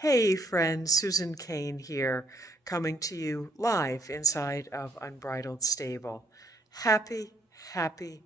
Hey friends, Susan Kane here, coming to you live inside of Unbridled Stable. Happy, happy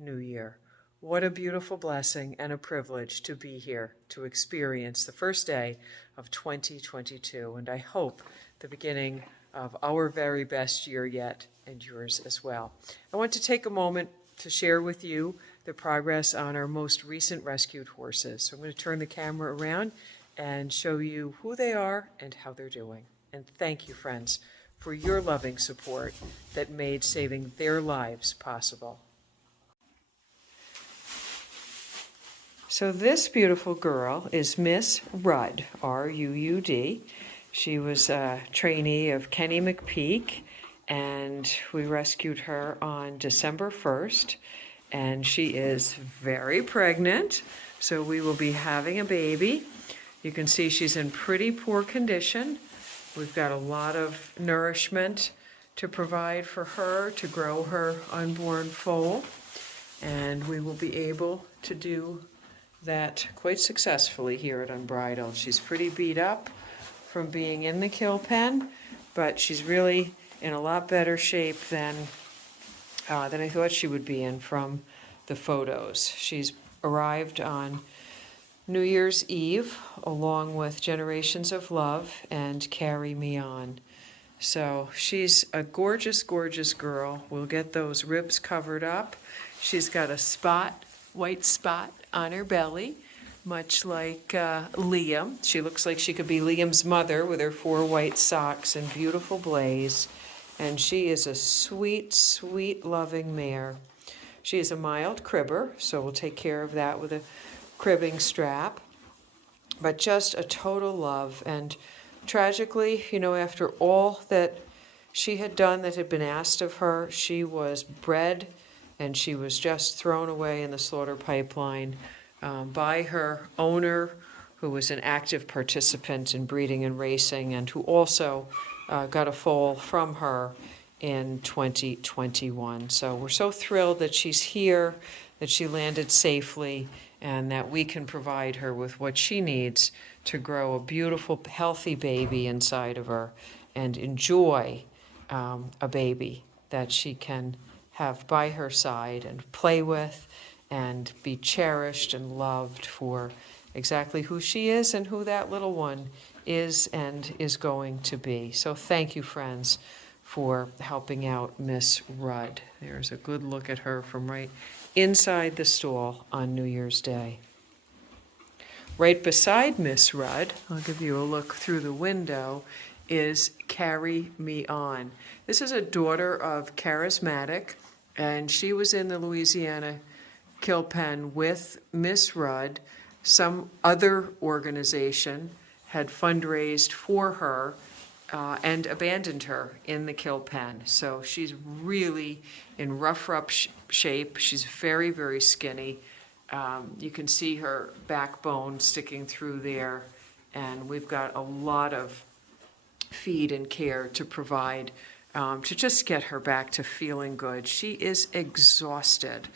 New Year. What a beautiful blessing and a privilege to be here to experience the first day of 2022, and I hope the beginning of our very best year yet, and yours as well. I want to take a moment to share with you the progress on our most recent rescued horses. So I'm going to turn the camera around and show you who they are and how they're doing. And thank you, friends, for your loving support that made saving their lives possible. So this beautiful girl is Miss Rudd, R-U-U-D. She was a trainee of Kenny McPeak, and we rescued her on December 1st, and she is very pregnant, so we will be having a baby. You can see she's in pretty poor condition. We've got a lot of nourishment to provide for her to grow her unborn foal, and we will be able to do that quite successfully here at Unbridled. She's pretty beat up from being in the kill pen, but she's really in a lot better shape than I thought she would be in from the photos. She's arrived on New Year's Eve, along with Generations of Love and Carry Me On. So she's a gorgeous, gorgeous girl. We'll get those ribs covered up. She's got a white spot on her belly, much like Liam. She looks like she could be Liam's mother with her 4 white socks and beautiful blaze. And she is a sweet, sweet, loving mare. She is a mild cribber, so we'll take care of that with a cribbing strap, but just a total love. And tragically, after all that she had done that had been asked of her, she was bred and she was just thrown away in the slaughter pipeline by her owner, who was an active participant in breeding and racing, and who also got a foal from her in 2021. So we're so thrilled that she's here, that she landed safely, and that we can provide her with what she needs to grow a beautiful, healthy baby inside of her and enjoy a baby that she can have by her side and play with and be cherished and loved for exactly who she is and who that little one is and is going to be. So thank you, friends, for helping out Miss Rudd. There's a good look at her from right inside the stall on New Year's Day. Right beside Miss Rudd, I'll give you a look through the window, is Carry Me On. This is a daughter of Charismatic, and she was in the Louisiana kill pen with Miss Rudd. Some other organization had fundraised for her and abandoned her in the kill pen. So she's really in rough shape. She's very, very skinny. You can see her backbone sticking through there, and we've got a lot of feed and care to provide to just get her back to feeling good. She is exhausted.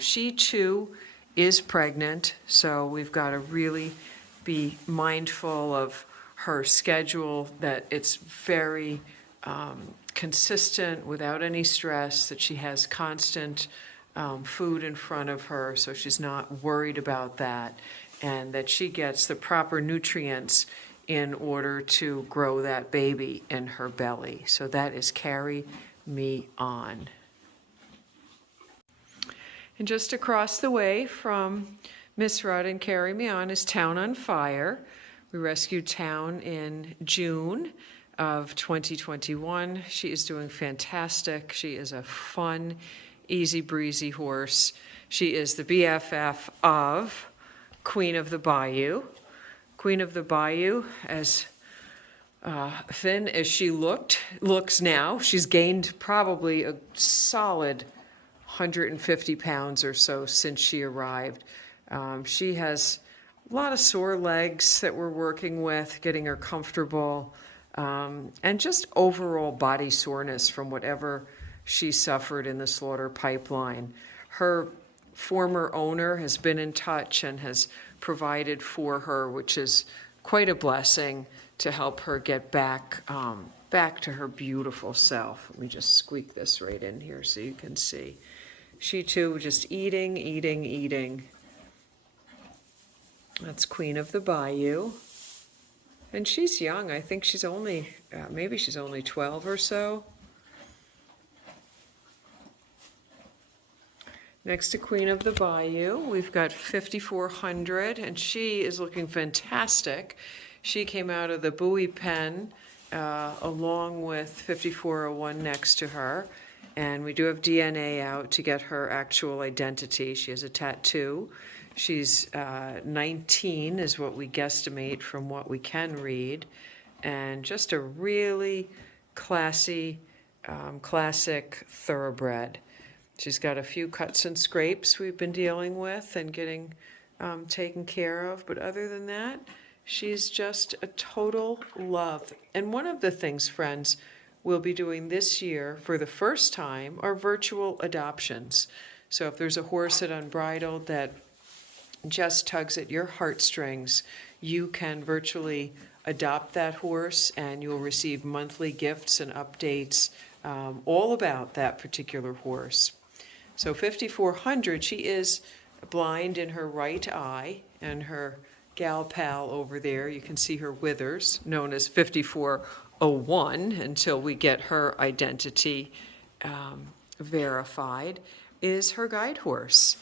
She too is pregnant, so we've got to really be mindful of her schedule, that it's very consistent without any stress, that she has constant food in front of her, so she's not worried about that, and that she gets the proper nutrients in order to grow that baby in her belly. So that is Carry Me On. And just across the way from Miss Rudd and Carry Me On is Town on Fire. We rescued Town in June of 2021. She is doing fantastic. She is a fun, easy breezy horse. She is the BFF of Queen of the Bayou. Queen of the Bayou, as thin as she looks now. She's gained probably a solid 150 pounds or so since she arrived. She has a lot of sore legs that we're working with, getting her comfortable, and just overall body soreness from whatever she suffered in the slaughter pipeline. Her former owner has been in touch and has provided for her, which is quite a blessing to help her get back back to her beautiful self. Let me just squeak this right in here so you can see. She too just eating, eating, eating. That's Queen of the Bayou. And she's young. I think she's only, maybe she's only 12 or so. Next to Queen of the Bayou, we've got 5400, and she is looking fantastic. She came out of the Bowie pen along with 5401 next to her. And we do have DNA out to get her actual identity. She has a tattoo. She's 19 is what we guesstimate from what we can read. And just a really classy, classic thoroughbred. She's got a few cuts and scrapes we've been dealing with and getting taken care of. But other than that, she's just a total love. And one of the things, friends, we'll be doing this year for the first time are virtual adoptions. So if there's a horse at Unbridled that just tugs at your heartstrings, you can virtually adopt that horse and you'll receive monthly gifts and updates all about that particular horse. So 5400, she is blind in her right eye, and her gal pal over there, you can see her withers, known as 5401 until we get her identity verified, is her guide horse.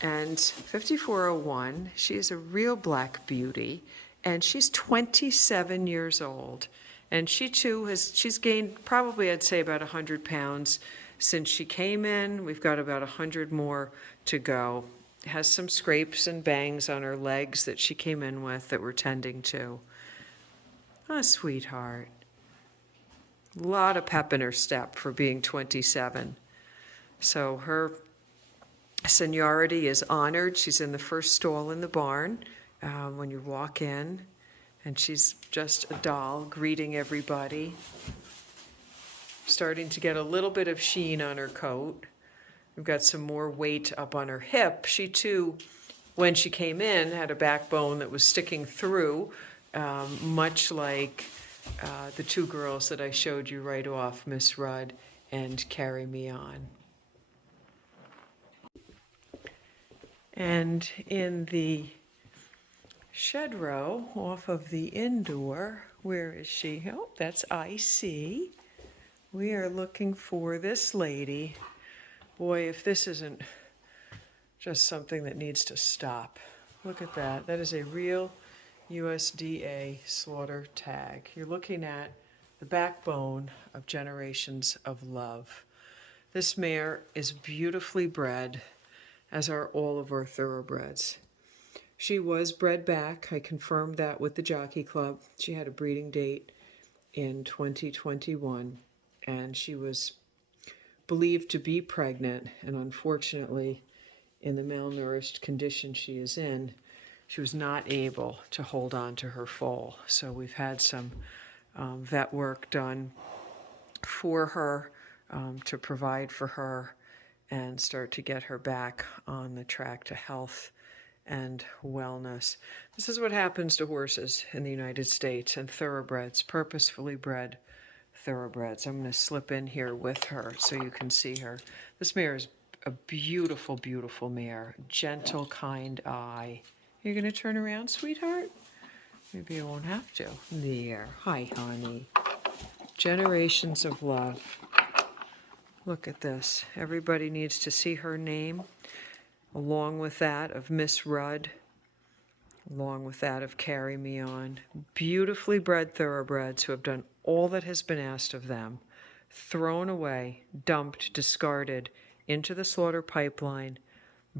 And 5401, she is a real black beauty, and she's 27 years old. And she too she's gained probably, I'd say, about 100 pounds since she came in. We've got about 100 more to go. Has some scrapes and bangs on her legs that she came in with that we're tending to. Ah, sweetheart. A lot of pep in her step for being 27. So her seniority is honored. She's in the first stall in the barn when you walk in, and she's just a doll greeting everybody. Starting to get a little bit of sheen on her coat. We've got some more weight up on her hip. She too, when she came in, had a backbone that was sticking through, much like the two girls that I showed you right off, Miss Rudd and Carry Me On. And in the shed row off of the indoor, where is she? Oh, that's IC. We are looking for this lady. Boy, if this isn't just something that needs to stop. Look at that. That is a real USDA slaughter tag. You're looking at the backbone of generations of love. This mare is beautifully bred, as are all of our thoroughbreds. She was bred back. I confirmed that with the Jockey Club. She had a breeding date in 2021, and she was believed to be pregnant, and unfortunately, in the malnourished condition she is in, she was not able to hold on to her foal. So we've had some vet work done for her to provide for her and start to get her back on the track to health and wellness. This is what happens to horses in the United States and thoroughbreds, purposefully bred thoroughbreds. I'm going to slip in here with her so you can see her. This mare is a beautiful, beautiful mare. Gentle, kind eye. You're going to turn around, sweetheart? Maybe I won't have to. There. Hi, honey. Generations of love. Look at this. Everybody needs to see her name, along with that of Miss Rudd, along with that of Carry Me On. Beautifully bred thoroughbreds who have done all that has been asked of them, thrown away, dumped, discarded into the slaughter pipeline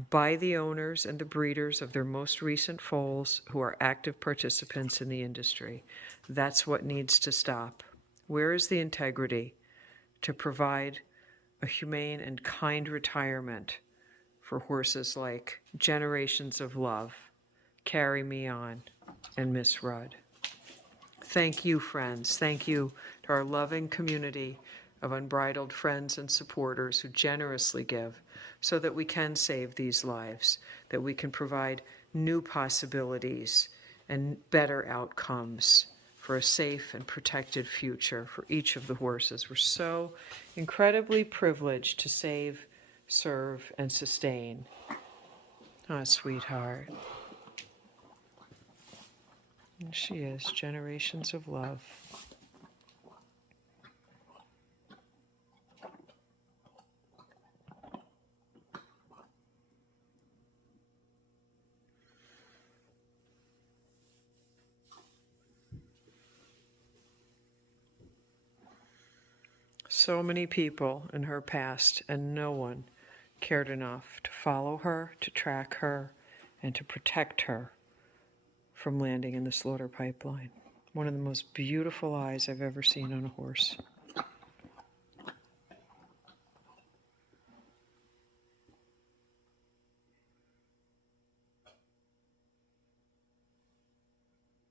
by the owners and the breeders of their most recent foals who are active participants in the industry. That's what needs to stop. Where is the integrity to provide a humane and kind retirement for horses like Generations of Love, Carry Me On, and Miss Rudd? Thank you, friends. Thank you to our loving community of unbridled friends and supporters who generously give so that we can save these lives, that we can provide new possibilities and better outcomes for a safe and protected future for each of the horses. We're so incredibly privileged to save, serve, and sustain. Ah, sweetheart. And she is. Generations of love. So many people in her past, and no one cared enough to follow her, to track her, and to protect her from landing in the slaughter pipeline. One of the most beautiful eyes I've ever seen on a horse.